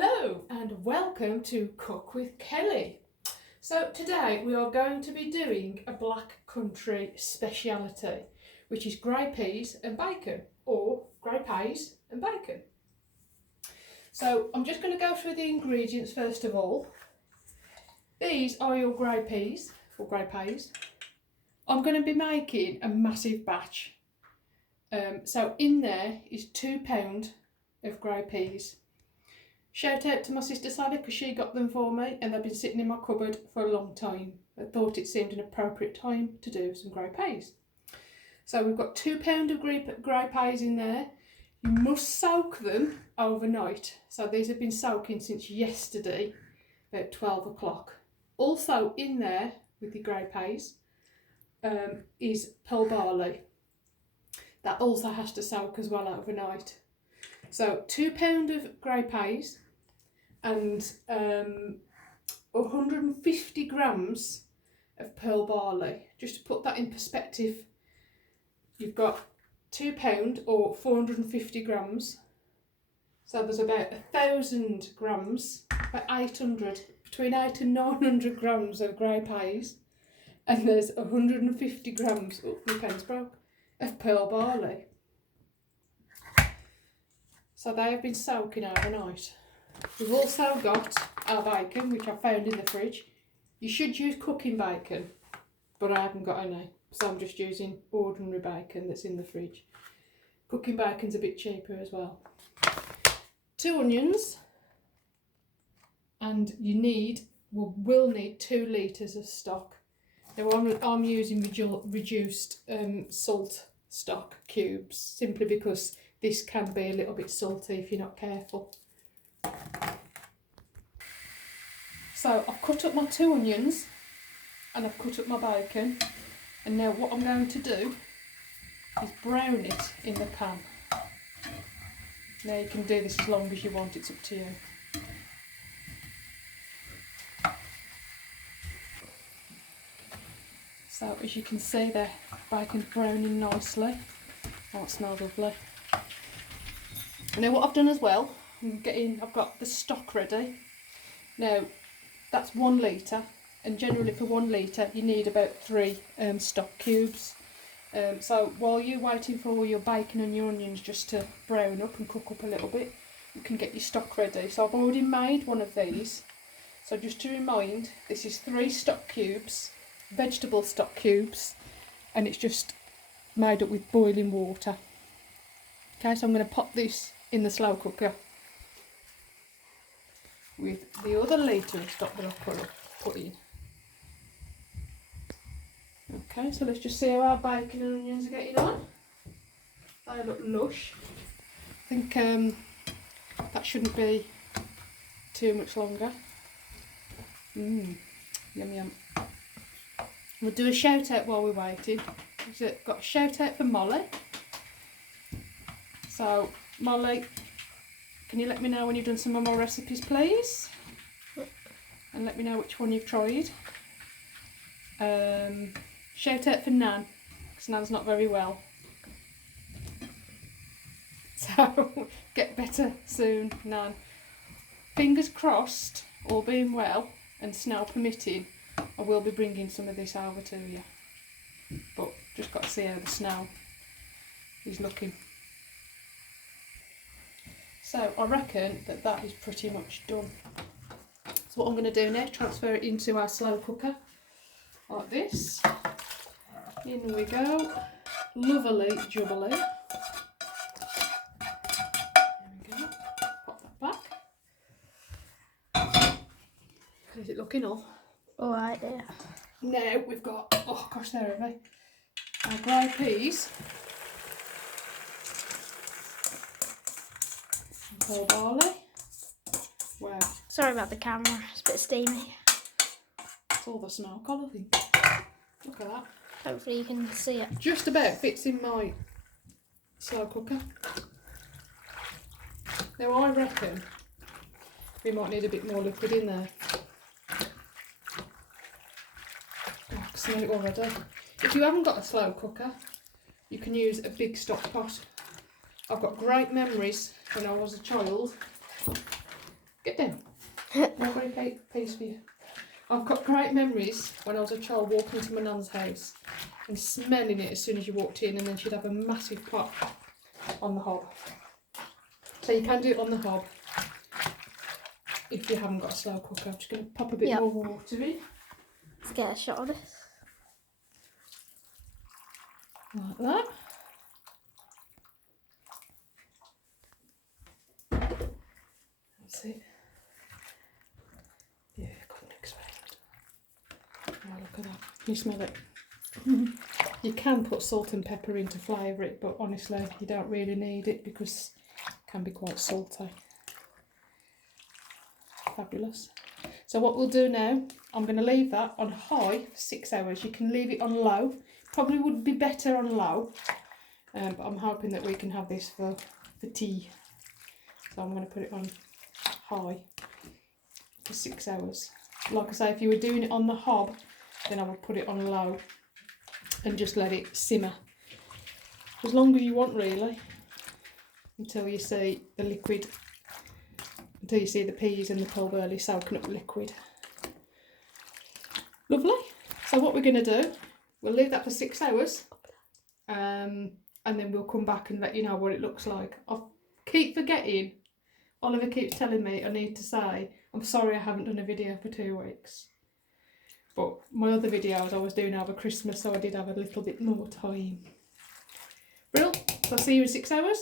Hello and welcome to Cook with Kelly. So today we are going to be doing a black country speciality, which is grey peas and bacon, or grey peas and bacon. So I'm just going to go through the ingredients first of all. These are your grey peas, or grey peas. I'm going to be making a massive batch. So in there is £2 of grey peas. Shout out to my sister Sally because she got them for me and they've been sitting in my cupboard for a long time. I thought it seemed an appropriate time to do some grey peas. So we've got £2 of grey peas in there. You must soak them overnight. So these have been soaking since yesterday, about 12 o'clock. Also in there with the grey peas is pearl barley. That also has to soak as well overnight. So £2 of grey peas and 150 grams of pearl barley. Just to put that in perspective, you've got £2 or 450 grams. So there's about 1,000 grams, about 800, between 8 and 900 grams of grey peas. And there's 150 grams, oh my pen's broke, of pearl barley. So they have been soaking overnight. We've also got our bacon, which I found in the fridge. You should use cooking bacon, but I haven't got any, so I'm just using ordinary bacon that's in the fridge. Cooking bacon's a bit cheaper as well. 2 onions, and will need 2 litres of stock. Now I'm using reduced salt stock cubes, simply because this can be a little bit salty if you're not careful. So I've cut up my 2 onions and I've cut up my bacon, and now what I'm going to do is brown it in the pan. Now you can do this as long as you want, it's up to you. So as you can see, the bacon's browning nicely. Oh, it smells lovely. Now what I've done as well, I've got the stock ready. Now that's 1 litre, and generally for 1 litre you need about 3 stock cubes. So while you're waiting for all your bacon and your onions just to brown up and cook up a little bit, you can get your stock ready. So I've already made one of these. So just to remind, this is 3 stock cubes, vegetable stock cubes, and it's just made up with boiling water. Okay, so I'm going to pop this in the slow cooker with the other litre of stock that I've put in. Okay, so let's just see how our bacon and onions are getting on. They look lush. I think that shouldn't be too much longer. Yum yum. We'll do a shout out while we're waiting. We've got a shout out for Molly. So Molly, can you let me know when you've done some of my recipes, please? And let me know which one you've tried. Shout out for Nan, because Nan's not very well. So get better soon, Nan. Fingers crossed, all being well and snow permitting, I will be bringing some of this over to you. But just got to see how the snow is looking. So I reckon that is pretty much done. So what I'm going to do now is transfer it into our slow cooker, like this. In we go. Lovely jubbly. There we go. Pop that back. Is it looking all? Alright, yeah. Now we've got, oh gosh, they're heavy, our grey peas. Pearl barley. Wow. Sorry about the camera, it's a bit steamy. It's all the snow colour thing. Look at that. Hopefully you can see it. Just about fits in my slow cooker. Now I reckon we might need a bit more liquid in there. Oh, I can smell it already. If you haven't got a slow cooker, you can use a big stock pot. I've got great memories when I was a child Very peace for you. I've got great memories when I was a child walking into my nan's house and smelling it as soon as you walked in, and then she'd have a massive pot on the hob. So you can do it on the hob if you haven't got a slow cooker. I'm just going to pop a bit more water in. Let's get a shot of this. Like that. That's it. Yeah, got an experiment. Oh, look at that. Can you smell it? You can put salt and pepper in to flavour it, but honestly, you don't really need it because it can be quite salty. Fabulous. So what we'll do now, I'm going to leave that on high for 6 hours. You can leave it on low. Probably would be better on low, but I'm hoping that we can have this for tea. So I'm going to put it on high for 6 hours. Like I say, if you were doing it on the hob, then I would put it on low and just let it simmer as long as you want, really, until you see the liquid, until you see the peas and the pulburley soaking up liquid. Lovely. So what we're going to do, we'll leave that for 6 hours, and then we'll come back and let you know what it looks like. I keep forgetting. Oliver keeps telling me I need to say, I'm sorry I haven't done a video for 2 weeks. But my other videos I was doing over Christmas, so I did have a little bit more time. Brilliant. So I'll see you in 6 hours.